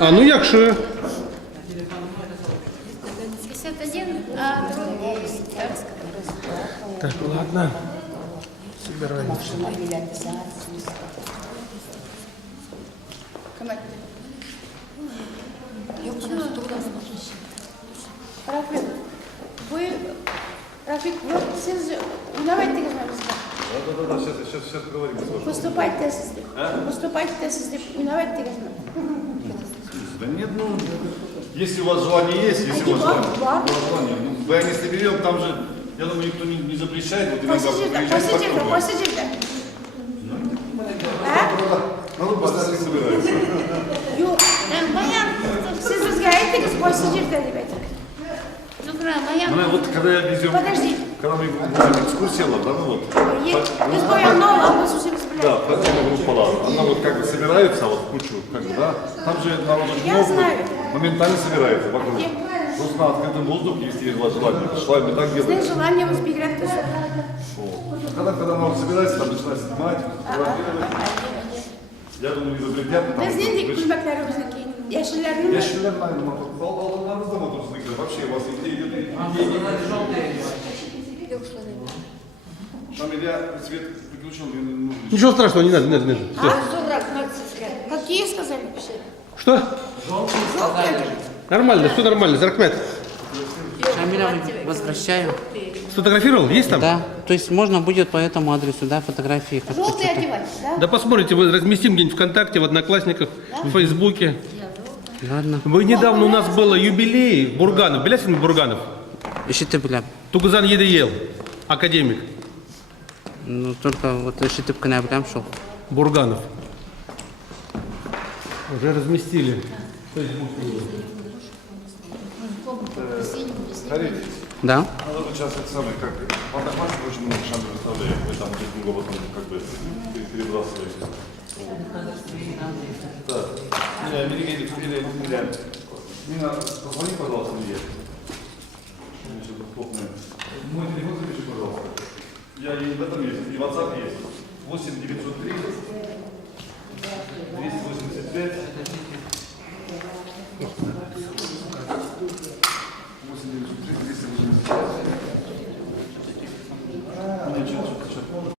А ну як що? 51, а другой. Так, ладно. Собираемся. Рафик, siz üniversitede Да, сейчас поговорим. поступайте сізді üniversitede. Да нет, ну, если у вас желание есть, если у вас желание, ну, вы не соберем, там же, я думаю, никто не запрещает, вот иногда приезжать Посидите. ну, поставить собираются. Yok, siz bizga aytdingiz, посидите, ребята. Ну, моя... Ну, вот когда я везем, Подожди. когда мы возим экскурсию, да, ну вот. Biz boyanlı olan bu sözümüz bile. Да, потом группа, она вот как бы собирается, вот в кучу, как бы, да, там же народ очень Я много, знаю. моментально собирается вокруг. Просто на открытом воздухе, если есть желание, шла мы так Sizin делаем. желанием збіграти те, що... Когда народ собирается, там начинает снимать, фотографировать. Я думаю, не запретят. Biz neydik külmeklerimizdeki? Yeşillerini mi? Yeşiller aynı motor. Balkonlarınızda motosiklet. Вообще у вас идет Там я свет выключил. Ничего страшного, не надо, не надо. Все. Какие сказали? Что? Нормально, все нормально, Зарахмет. Шамиля возвращаю. Сфотографировал? Есть там? Да. То есть можно будет по этому адресу, да, фотографии. как-то Желтый что-то. одевать, да? Да посмотрите, мы разместим где-нибудь ВКонтакте, в Одноклассниках, в Фейсбуке. Ладно. Вы недавно у нас было юбилей Бурганов. Белясин Бурганов? Ищите, бля. Тугузан Едеел, академик Ну, только вот ищите в конябрям шел. Бурганов. Уже разместили в Фейсбуке. Смотрите, Да? надо вот сейчас это самое, как в Одноклассниках очень много шансов выставляет. Вы там друг друга потом как бы перебрасываете. Так. Мина, позвони, пожалуйста, мне. Мой телефон запиши, пожалуйста. Я и в этом есть, и в WhatsApp есть. 8 903 285